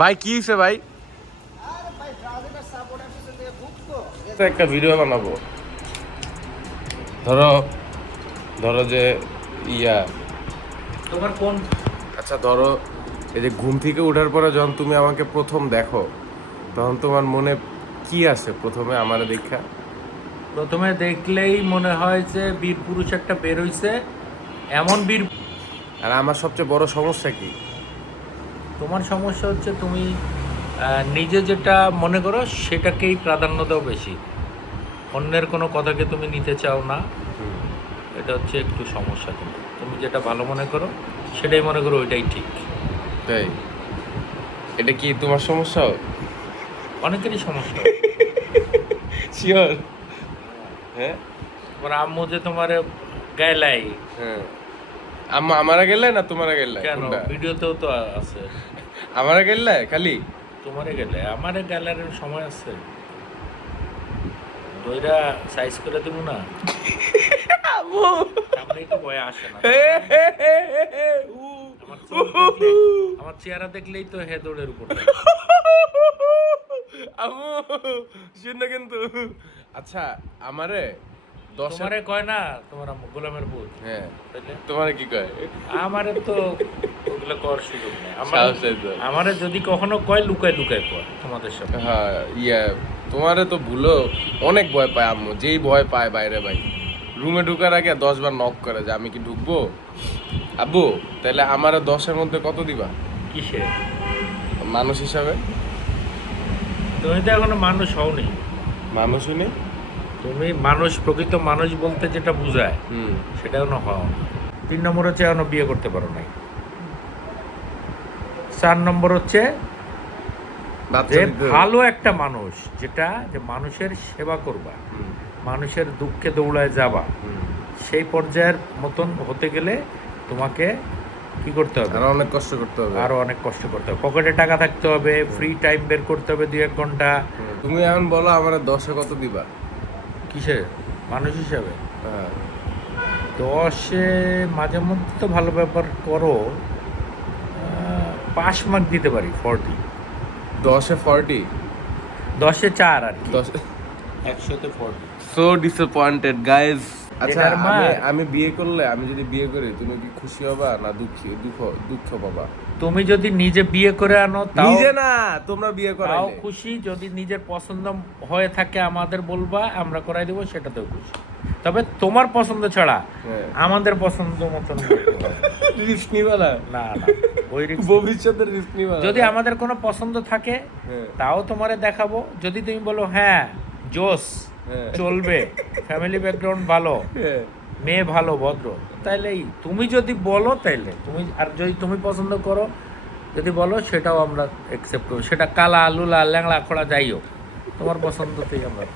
ভাই কি হয়েছে ভাই? একটা ভিডিও বানাবো। ধরো ধরো যে ইয়া তোমার কোন, আচ্ছা ধরো এই যে ঘুম থেকে ওঠার পরে যখন তুমি আমাকে প্রথম দেখো তখন তোমার মনে কি আসে প্রথমে আমারে দেখা? প্রথমে দেখলেই মনে হয় যে বীর পুরুষ একটা বের হইছে, এমন বীর। আর আমার সবচেয়ে বড় সমস্যা কি? তোমার সমস্যা হচ্ছে তুমি নিজে যেটা মনে করো সেটাকেই প্রাধান্য দাও বেশি, অন্যের কোনো কথাকে তুমি নিতে চাও না। এটা হচ্ছে একটু সমস্যা। তুমি যেটা ভালো মনে করো সেটাই মনে করো ওইটাই ঠিক। তাই এটা কি তোমার সমস্যা? অনেকেরই সমস্যা। শিওর? হ্যাঁ, তোমার আম্মু যে তোমার গায়লাই, হ্যাঁ। আম্মা আমারা গেলে না তোমারা গেলে? কেন ভিডিওতেও তো আছে। আমারা গেলে খালি তোমারে গেলে আমারে গেলার সময় আছে, দইরা সাইজ করে দেবো না। আম্মু সামনেই তো ভয় আসে না। আমার চেহারা দেখলেই তো হে দৌড়ের উপর। আম্মু শুন কিন্তু। আচ্ছা আমারে তোমারে কয় না তোমার আম্মু গোলামের পুত? হ্যাঁ, তাইলে তোমারে কি কয়? আমারে তো ওগুলো করার সুযোগ নেই। সাহস আছে তো। আমারে যদি কখনো কয় লুকায় লুকায় কয় তোমাদের সাথে। হ্যাঁ ইয়া তোমারে তো ভুলো অনেক ভয় পায় আম্মু, যেই ভয় পায় বাইরে ভাই রুমে ঢুকার আগে 10 বার নক করে যে আমি কি ঢুকবো। আব্বু তাহলে আমারে 10-এর মধ্যে কত দিবা কিসে? মানুষ হিসাবে? তুমি তো এখনো মানুষ হওনি। মানুষই নেই। তুমি মানুষ, প্রকৃত মানুষ বলতে যেটা বোঝায় সেটা এখনো হও না। 3 নম্বর হচ্ছে এখনো বিয়ে করতে পারো নাই। 4 নম্বর হচ্ছে যে ভালো একটা মানুষ, যেটা যে মানুষের সেবা করবা, মানুষের দুঃখে দৌড়ায় যাবা, সেই পর্যায়ের মতন হতে গেলে তোমাকে কি করতে হবে? আরো অনেক কষ্ট করতে হবে। আরো অনেক কষ্ট করতে হবে, পকেটে টাকা থাকতে হবে, ফ্রি টাইম বের করতে হবে 2-1 ঘন্টা। তুমি এখন বলো আমার 10-এ কত দিবা? কিসে মানুষ হিসাবে? হ্যাঁ 10-এ মাঝে মধ্যে তো ভালো ব্যাপার করো, পাস মার্ক দিতে পারি 40। 10-এ 40? 10-এ 4 আর কি। 10 100-তে 40। So disappointed guys. আচ্ছা এটার আমি বিয়ে করলে, আমি যদি বিয়ে করি তুমি কি খুশি হবা না দুঃখ পাবা? তুমি যদি নিজে বিয়ে করে আনো তাও নিজে না, তোমরা বিয়ে তাও করাইলে খুশি। যদি নিজের পছন্দ হয়ে থাকে আমাদের বলবা, আমরা করাই দেবো, সেটাতেও খুশি। তবে তোমার পছন্দ ছাড়া হ্যাঁ। আমাদের পছন্দ মতন রিস্ক নিবা না? না না, ওই risk ভবিষ্যতের রিস্ক নিবা না। যদি আমাদের কোনো পছন্দ থাকে হ্যাঁ। তাও তোমারে দেখাবো। যদি তুমি বলো হ্যাঁ জোস হ্যাঁ। চলবে, ফ্যামিলি ব্যাকগ্রাউন্ড ভালো, হ্যাঁ। মেয়ে ভালো ভদ্র, তাইলেই তুমি যদি বলো তাইলে তুমি। আর যদি তুমি পছন্দ করো যদি বলো, সেটাও আমরা অ্যাকসেপ্ট করবো। সেটা কালা লুলা ল্যাংড়া খোড়া যাই হোক, তোমার পছন্দতেই আমরা।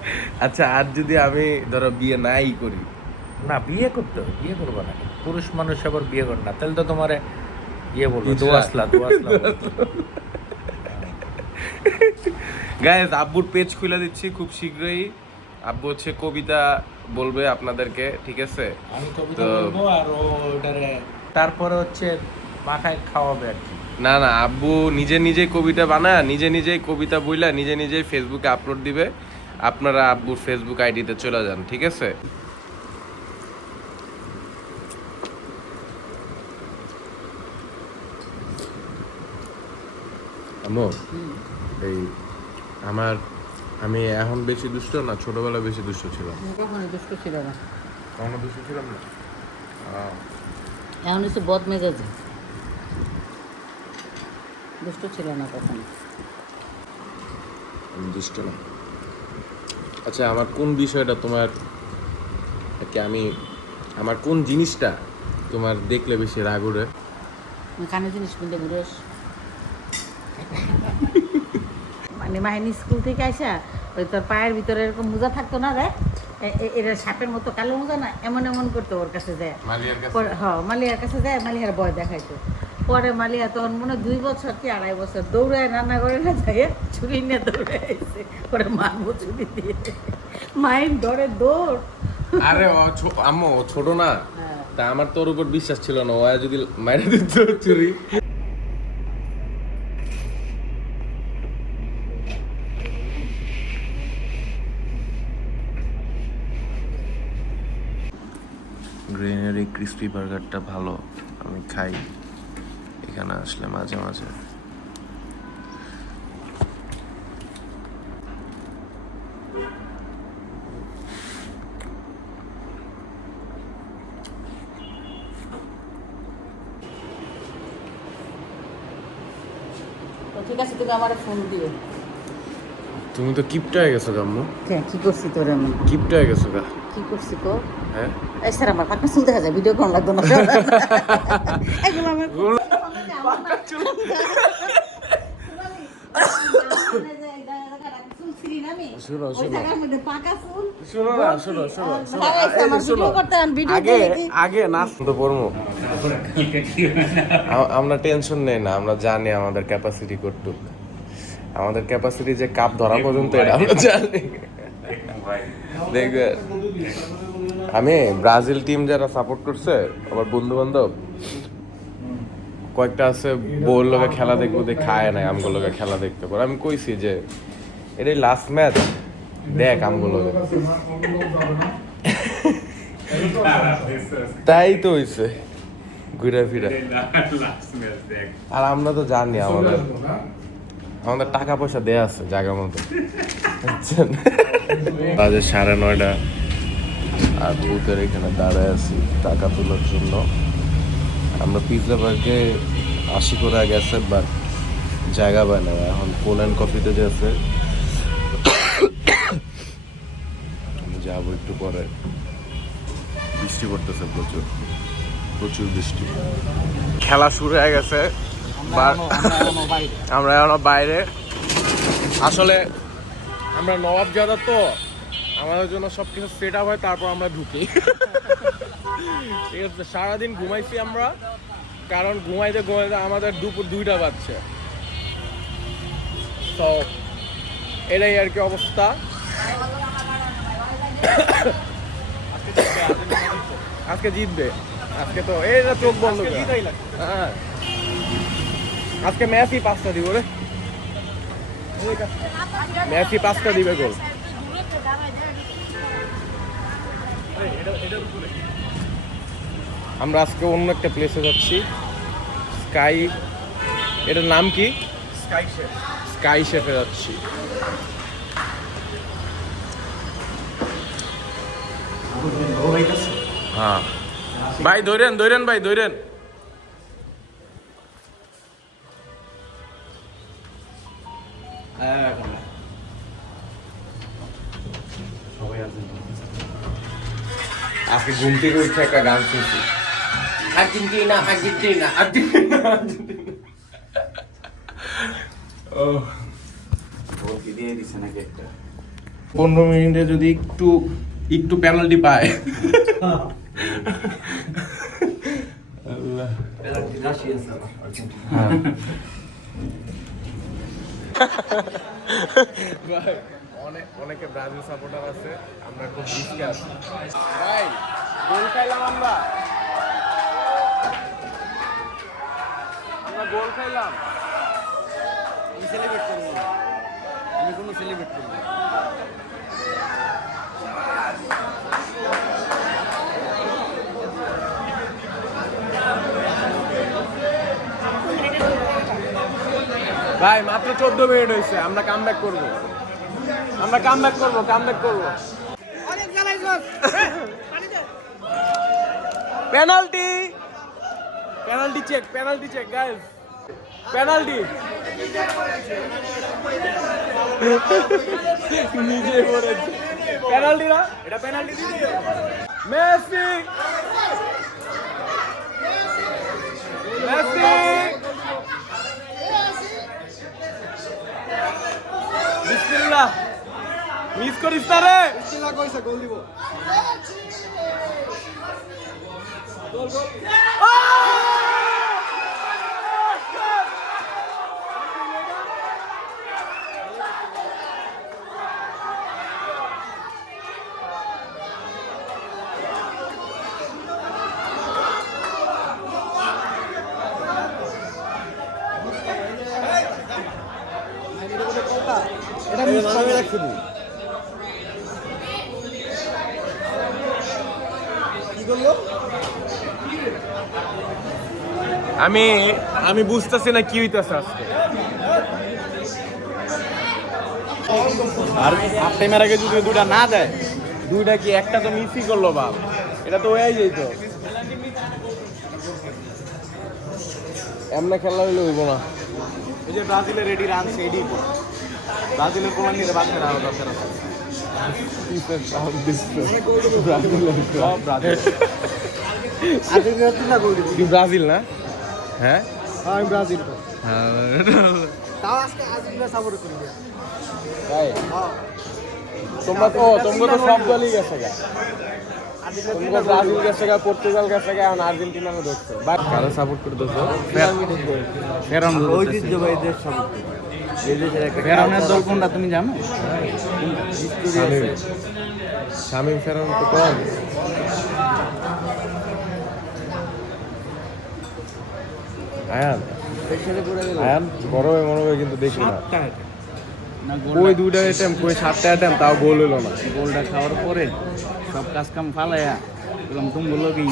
আচ্ছা আর যদি আমি ধরো বিয়ে নাই করি? না, বিয়ে করতে হবে, বিয়ে করবো না। পুরুষ মানুষ আবার বিয়ে করে না, তাহলে তো তোমার ইয়ে বলবো দোয়াসলা গাইস আব্বুর পেজ খুলে দিচ্ছি খুব শীঘ্রই। আব্বু হচ্ছে কবিতা বলবে আপনাদেরকে, ঠিক আছে? আমি কবিতা বলবো আর ওটারে তারপরে হচ্ছে মাথায় খাওয়াবে আর কি। না না, আব্বু নিজে কবিতা বানায়, নিজেই কবিতা বইলা নিজেই ফেসবুকে আপলোড দিবে। আপনারা আব্বুর ফেসবুক আইডিতে চলে যান, ঠিক আছে? আম্মু এই আমি এখন বেশি দুষ্ট না ছোটবেলায় বেশি দুষ্ট ছিলাম? কখনো দুষ্ট ছিল না, কখনো দুষ্ট ছিলাম না। এখন হচ্ছে বদ মেজাজি, দুষ্ট ছিল না কখনো। আমি দুষ্ট না। আচ্ছা আমার কোন বিষয়টা তোমার আমার কোন জিনিসটা তোমার দেখলে বেশি রাগ ওঠে? কানে জিনিস কিনতে ঘুরোস, মানে মাহিনী স্কুল থেকে আইসা ওই তোর পায়ের ভিতরে এরকম মোজা থাকতো না রে, এটা সাপের মতো কালো মোজা না, এমন করতো ওর কাছে যায়। হ্যাঁ মালিয়ার কাছে যায়, মালিয়ার ভয় দেখাইতো। পরে মালিয়া তখন মনে 2 বছর কি 2.5 বছর দৌড়ায় রান্না করে না যায়, ছুরি নিয়ে দৌড়ে আইসে, পরে মারবো ছুরি দিয়ে, মায়ের ডরে দৌড়। আরে আম্মু ছোট না, তা আমার তোর উপর বিশ্বাস ছিল না, ওয়া যদি মাইরে দিত চুরি। গ্রেনের এই ক্রিস্পি বার্গারটা ভালো, আমি খাই এখানে আসলে মাঝে মাঝে। তো ঠিক আছে, তুমি আমার ফোন দিও। তুমি তো কিপটা হয়ে গেছো গাম্মু, কি করছি তোর আমি? কিপটা হয়ে গেছো গা। কি করছি কো? হ্যাঁ এই স্যার আমার পাকা চুল দেখা যায়, ভিডিও কল লাগতো না। এগুলো আমার শোনো, ওই জায়গার মধ্যে পাকা চুল। শোনো না, শোনো শোনো শোনো, আমার শোনো, ভিডিও করতে আমি ভিডিও আগে দেখি। আগে নাচ তো পড়বো। আমরা টেনশন নেই না, আমরা জানি আমাদের ক্যাপাসিটি কতটুক। আমাদের ক্যাপাসিটি যে কাপ ধরা পর্যন্ত এটা আমরা জানি। দেখবে আমি ব্রাজিল টিম যারা সাপোর্ট করছে, আমার বন্ধু বান্ধব কয়েকটা আছে, বউর লোকে খেলা দেখবো দিয়ে খায় নাই, আমগুলো লোকে খেলা দেখতে পারে। আমি কইছি যে এটাই লাস্ট ম্যাচ, দেখ আমগুলো। তাই তো হইছে ঘুরে ফিরে। আর আমরা তো জানি আমাদের টাকা পয়সা দেয়া আছে জায়গার মতো, বুঝছেন? বাজে 9:30 আর ভূতের এখানে দাঁড়ায় আছি টাকা তোলার জন্য। আমরা পিৎজা পার্কে 80 করে গেছে, বাট জায়গা পায় না। এখন পোল্যান্ড কফিতে যেছে, আমি যাবো একটু পরে। বৃষ্টি পড়তেছে প্রচুর প্রচুর বৃষ্টি। খেলা শুরু হয়ে গেছে, আমরা এখনো বাইরে। আসলে আমরা নবাবজাদা তো, আমাদের জন্য সবকিছু সেট আপ হয়, তারপর আমরা ঢুকি। ঠিক আছে, সারাদিন ঘুমাইছি আমরা, কারণ ঘুমাইতে ঘুমাইতে আমাদের দুপুর 2টা বাজছে। তো এটাই আর কি অবস্থা। আজকে জিতবে, আজকে তো এটা চোখ বন্ধ করে। হ্যাঁ, আজকে ম্যাচই 5টা দিব রে, ম্যাচই 5টা দিবে গোল। আমরা আজকে অন্য একটা প্লেসে যাচ্ছি, স্কাই, এটার নাম কি? স্কাই শেফে যাচ্ছি। হ্যাঁ ভাই, ধরেন ভাই, ধরেন। আজকে ঘুম থেকে উঠে একটা গান শুনছি, আর্জেন্টিনা আর্জেন্টিনা আর্জেন্টিনা আর্জেন্টিনা। ও 15 মিনিটে যদি একটু পেনাল্টি পায়। আল্লাহ, অনেকে ব্রাজিল সাপোর্টার আছে, আমরা খুব রিস্কে আছি ভাই। গোল খাইলাম আমরা গোল খাইলাম। আমি সেলিব্রেট করবো না, আমি কোনো সেলিব্রেট করবো না। ভাই মাত্র 14 মিনিট হয়েছে, আমরা কামব্যাক করবো, কামব্যাক করবো। Penalty check guys, penalty. নিজে পড়েছে পেনাল্টি না, এটা পেনাল্টি দিবে মেসি। বিসমিল্লাহ, মিস করিস না রে। বিসমিল্লাহ কইছে, গোল দিব। গোল শুধু আমি আমি বুঝতেছি না কি হইতেছে আজকে। আর হাফ টাইমের আগে যদি দুইটা না দেয়, দুইটা কি একটা তো মিসই করলো বাপ, এটা তো হয়ে যেত। এমনি খেলা হইলে হইব না। এই যে ব্রাজিলের রেডি রান সেডি ব্রাজিলের প্রমাণ নিতে বাঁচবে না দরকার আছে। ব্রাজিল না? হ্যাঁ আমি ব্রাজিল তাও আজকে আর্জেন্টিনা সাপোর্ট করি। তাই তোমরা তো সব দলই গেছে গা, তোমরা ব্রাজিল গেছে গা, পর্তুগাল গেছে গা, এখন আর্জেন্টিনাকে ধরছো। কারো সাপোর্ট করে ধরছো? ঐতিহ্যবাহী দেশ সাপোর্ট। এই দেশের একটা ফেরাউনের দল কোনটা তুমি জানো? শামিম ফেরাউন তো কম। আয়ান বড় হয়ে মনে হয় কিন্তু দেখি না কই দুইটা অ্যাটেম, কই 7টা অ্যাটেম, তাও গোল হলো না। গোলটা খাওয়ার পরে সব কাজ কাম ফালাইয়া বললাম তুমি বললো কি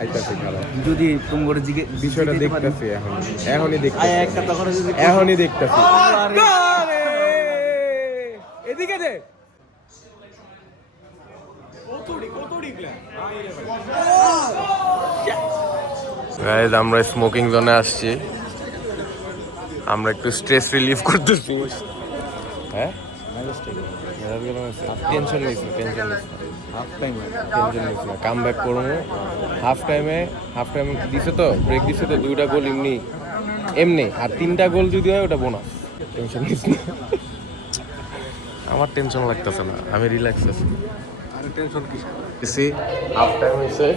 আইতাছে খারাপ, যদি তোমার বিষয়টা দেখতেছি এখনই দেখতেছি, একটা তখন যদি এখনই দেখতেছি। এদিকে দে গাইস, আমরা স্মোকিং জোনে আসছি, আমরা একটু স্ট্রেস রিলিফ করতেছি। হ্যাঁ টেনশন নিস না, কাম ব্যাক করবো। হাফ টাইমে দিছে তো, ব্রেক দিছে তো, 2টা গোল এমনি আর 3টা গোল যদি হয় ওটা বোনাস। টেনশন নিস না, আমার টেনশন লাগতেছে না, আমি রিল্যাক্স আছি। টেনশন কি? হাফ টাইম হয়েছে,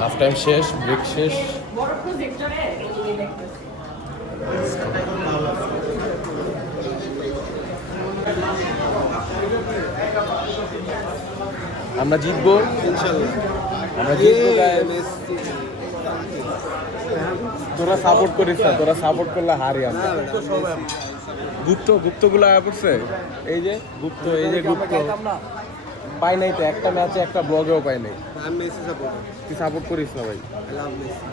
হাফ টাইম শেষ, ব্রেক শেষ। আমরা জিতবো, আমরা জিতবো guys। তোরা সাপোর্ট করিস না, তোরা সাপোর্ট করলে হারি আমরা। গুপ্তগুলো আয়া পড়ছে, এই যে গুপ্ত পাই নাই তো, একটা ম্যাচে একটা ব্লগেও পাই নাই। আমি মেসি সাপোর্ট। তুই সাপোর্ট করিস না ভাই,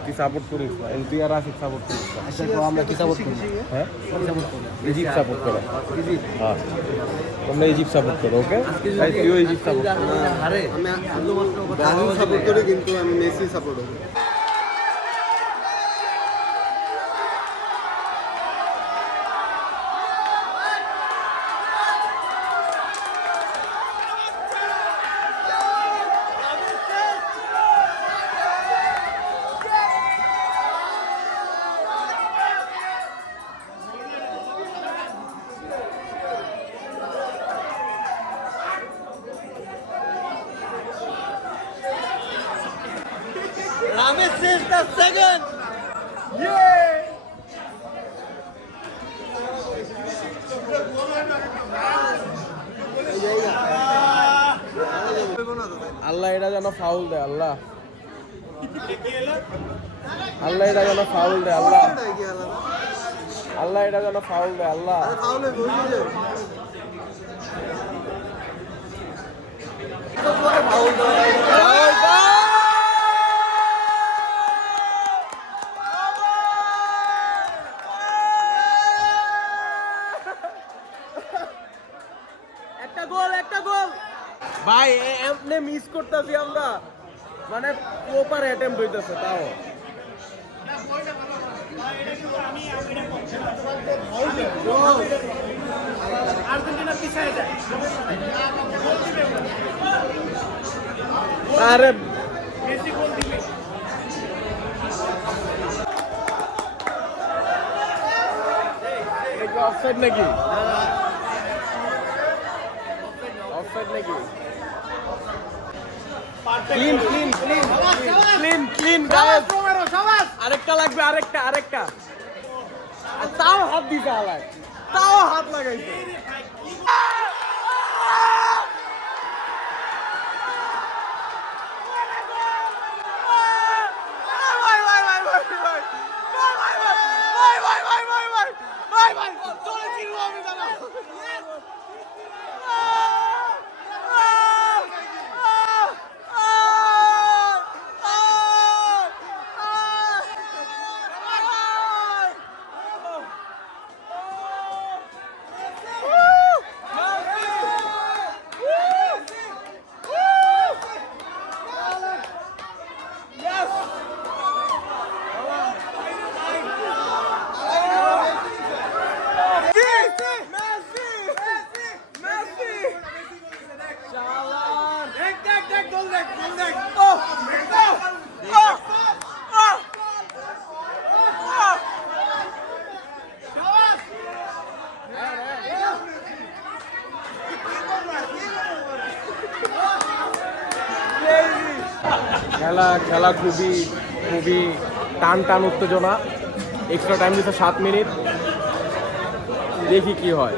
তুই সাপোর্ট করিস না, তুই আর আশিক সাপোর্ট করিস না। আচ্ছা আমরা কি সাপোর্ট করি? হ্যাঁ সাপোর্ট করি ইজিপ্ট সাপোর্ট করো। ইজিপ্ট। হ্যাঁ তোমরা ইজিপ্ট সাপোর্ট করো, ওকে? তুইও ইজিপ্ট সাপোর্ট করো। হারে আমি শুধুমাত্র ব্রাজিল সাপোর্ট করি, কিন্তু আমি মেসি সাপোর্ট করি। Rames is the second. আল্লাহ এটা যেন ফাউল দেয়, আল্লাহ এটা যেন ফাউল দেয়, আল্লাহ এটা যেন ফাউল দেয়, আল্লাহ। একটা গোল ভাই, এমনি মিস করতেছি আমরা, মানে প্রপার অ্যাটেম্প্ট হইতেছে তাও। আর্জেন্টিনা পিছায় যায়। আরে মেসি গোল দিবে। এটা অফসাইড নাকি? অফসাইড নাকি? ক্লিন গাইস, আরেকটা লাগবে, আরেকটা। আর তাও হাত দিতে হালায়, তাও হাত লাগাইছে। খেলা খুবই খুবই টান উত্তেজনা। এক্সট্রা টাইম দিচ্ছে 7 মিনিট, দেখি কি হয়।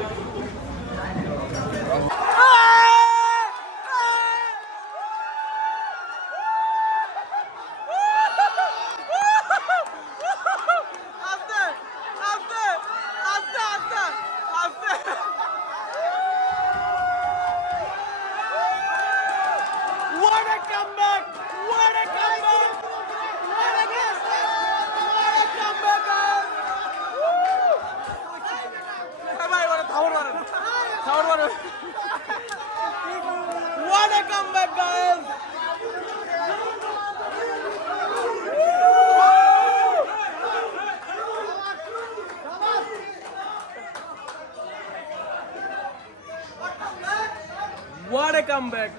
What a comeback, guys! What a comeback!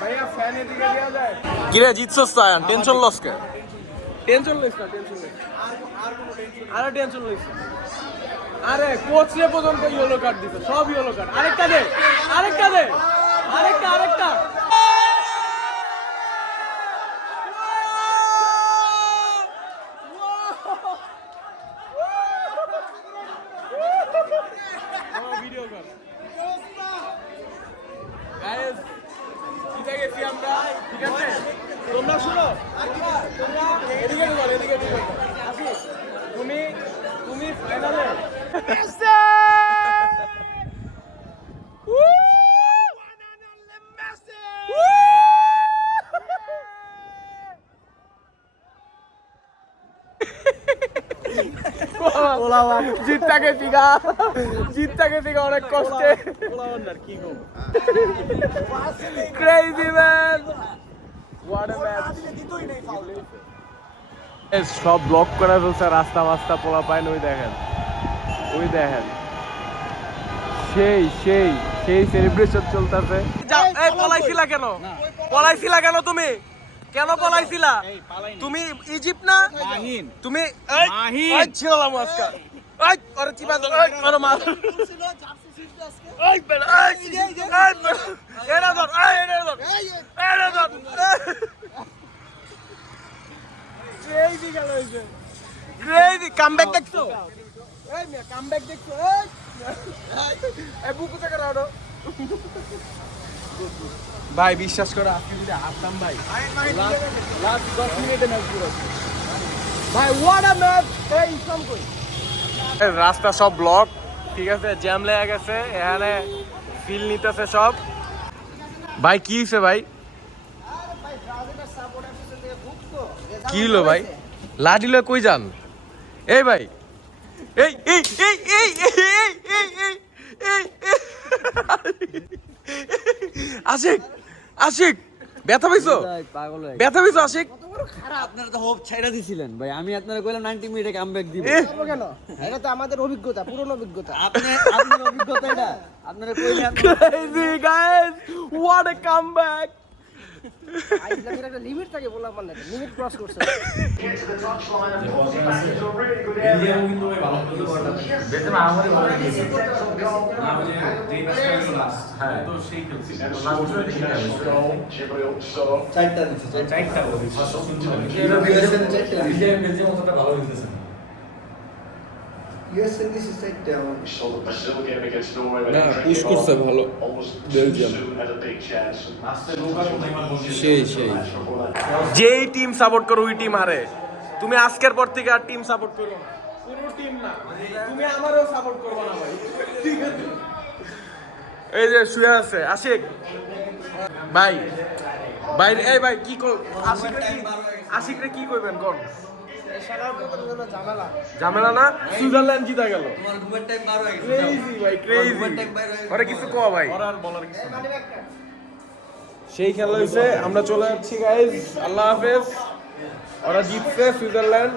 भैया फैन এদিকে দেয়া যায়। কিরে জিতছস তো আয়ান, টেনশন লস কে? টেনশন লইছ না, টেনশন লইছ। আরে টেনশন লইছ। আরে কোচ রে পর্যন্ত ইয়েলো কার্ড দিছে, সব ইয়েলো কার্ড। আরেকটা দে, আরেকটা দে, আরেকটা। ভিডিও কর গাইস, জিতে গেছি আমরা, ঠিক আছে? তোমরা শুনো, তোমরা এদিকে বল, এদিকে বল। আসি, তুমি ফাইনালে মেসি! জিতটাকে ফিগা অনেক কষ্টে। Crazy man, what a match! সব ব্লক করা ফেলছে, রাস্তা পোলা পায় না। ওই দেখেন সেই সেলিব্রেশন চলতেছে। পলাইছিলা কেন তুমি? কেন পলাইছিলা তুমি? ইজিপ্ট না তুমি? ছিলাম আজকে ওরে চিপা দাও, ওরে মার। ক্রেজি কামব্যাক দেখছো? কামব্যাক দেখছো? ভাই বিশ্বাস করো, আজকে যদি হারতাম ভাই, লাস্ট 10 মিনিটে ম্যাচ পুরো ভাই। What a match! এই ইসলাম কই? রাস্তা সব ব্লক, ঠিক আছে, জ্যাম লেগে গেছে। এখানে ফিল নিতেছে সব। ভাই কি হইছে ভাই? কি হলো ভাই? লাডিলে কই যান? এই ভাই, এই এই এই এই এই এই এই এই আশিক, আশিক ব্যথা পাইছো? ব্যথা পাইছো আশিক? আপনারা তো হোপ ছাইড়া দিছিলেন ভাই, আমি আপনারা কইলাম 90 মিনিটে কামব্যাক দিব। কেন? এটা তো আমাদের অভিজ্ঞতা, পুরনো অভিজ্ঞতা। আপনার অভিজ্ঞতা এটা আপনারা কইলেন। Crazy guys, what a comeback! আইসল্যান্ডের একটা লিমিট থাকে, বললাম মানে লিমিট ক্রস করছে। চারটা দিছে, চারটা বলি। এটা বিএসএন চারটা। বেলজিয়াম অতটা ভালো হইতেছে না। ইউএসএন দিছে চারটা। না পুশ করছে ভালো বেলজিয়াম। সেই যেই টিম সাপোর্ট করো ওই টিম হারে। তুমি আজকের পর থেকে আর টিম সাপোর্ট করো না, পুরো টিম না, তুমি আমারও সাপোর্ট করবে না ভাই, ঠিক আছে? এই যে শুয়ে আছে আশিক ভাই, ভাই এই ভাই কি আশিকরে কি কইবেন কোন? ঝামেলা না, সুইজারল্যান্ড জিতা গেল। তোমার ঘুমের টাইম 12 হয়ে গেছে। ক্রেজি ভাই, ক্রেজি। আরে কিছু কও ভাই, আর বলার কিছু না। সেই খেলা হইছে, আমরা চলে যাচ্ছি গাইস, আল্লাহ হাফেজ। ওরা জিতছে সুইজারল্যান্ড।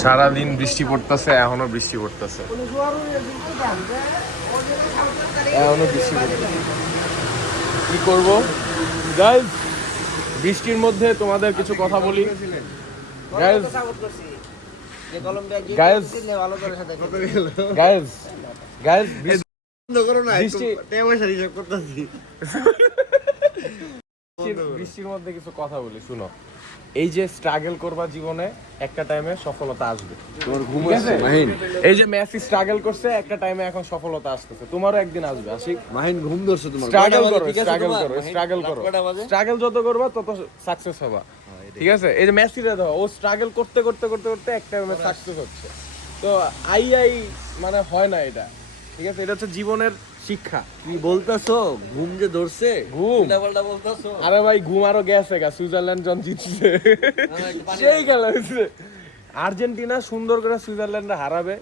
সারাদিন বৃষ্টি পড়তেছে, এখনো বৃষ্টি পড়তেছে, কি করব গাইস? বৃষ্টির মধ্যে তোমাদের কিছু কথা বলি গাইস। যে কলম্বিয়া গাইস ভালো করে সাথে গাইস বৃষ্টির মধ্যে কিছু কথা বলি, শুনো। এই যে স্ট্রাগল করবা জীবনে, একটা টাইমে সফলতা আসবে। তোমার ঘুম আছে মাহিন? এই যে মেসি স্ট্রাগল করছে, একটা টাইমে এখন সফলতা আসতেছে, তোমারও একদিন আসবে। আশিক মাহিন ঘুম ধরছে তোমার। স্ট্রাগল করো, স্ট্রাগল করো, স্ট্রাগল করো। স্ট্রাগল যত করবা তত সাকসেস হবা, ঠিক আছে? এই যে মেসিরে দাও, ও স্ট্রাগল করতে করতে করতে করতে একটা টাইমে সাকসেস হচ্ছে। তো আই মানে হয় না এটা, ঠিক আছে? এটা হচ্ছে জীবনের শিক্ষা। কি বলতাছো? ঘুম যে ধরছে, ঘুম? উল্টাপাল্টা বলতাছো। আরে ভাই ঘুম আরো গেছে গা, সুইজারল্যান্ড জন জিতছে, সেই খেলা হয়েছে। আর্জেন্টিনা সুন্দর করে সুইজারল্যান্ডে হারাবে,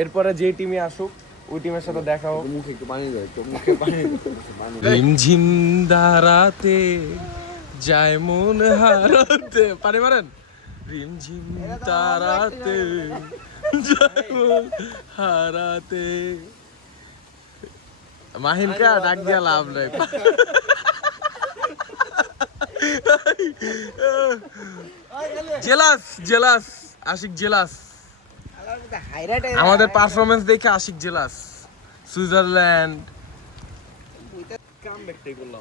এরপরে যে টিমে আসুক ওই টিমের সাথে দেখা হোক। মুখে একটু পানি দেয়, তো মুখে পানি রিমঝিম দাঁড়াতে যায় মন হারাতে, পারে মারেন। রিমঝিম দাঁড়াতে যায় মন হারাতে। মাহিনকা ডাক দিয়া লাভ নেই। জেলাস জেলাস আশিক জেলাস, আমাদের পারফরমেন্স দেখে আশিক জেলাস। সুইজারল্যান্ড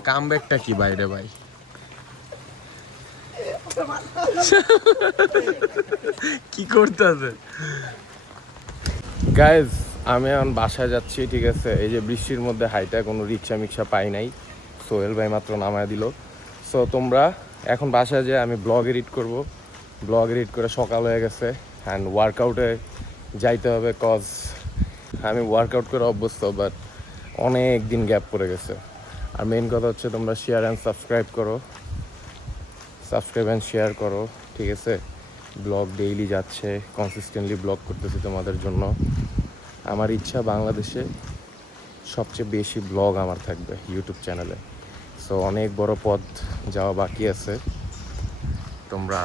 কামব্যাকটা কি বাইরে ভাই, কি করতেছে গাইজ? আমি এখন বাসায় যাচ্ছি, ঠিক আছে? এই যে বৃষ্টির মধ্যে হাইটা কোনো রিক্সা মিক্সা পাই নাই, সোহেল ভাই মাত্র নামায় দিল। সো তোমরা এখন বাসায় যেয়ে আমি ব্লগ এডিট করব, ব্লগ এডিট করে সকাল হয়ে গেছে। অ্যান্ড ওয়ার্কআউটে যাইতে হবে, কজ আমি ওয়ার্কআউট করে অভ্যস্ত, বাট অনেক দিন গ্যাপ পড়ে গেছে। আর মেইন কথা হচ্ছে তোমরা শেয়ার অ্যান্ড সাবস্ক্রাইব করো, সাবস্ক্রাইব অ্যান্ড শেয়ার করো, ঠিক আছে? ব্লগ ডেইলি যাচ্ছে, কনসিস্টেন্টলি ব্লগ করতেছি তোমাদের জন্য। আমার ইচ্ছা বাংলাদেশে সবচেয়ে বেশি ব্লগ আমার থাকবে ইউটিউব চ্যানেলে। সো অনেক বড় পথ যাওয়া বাকি আছে, তোমরা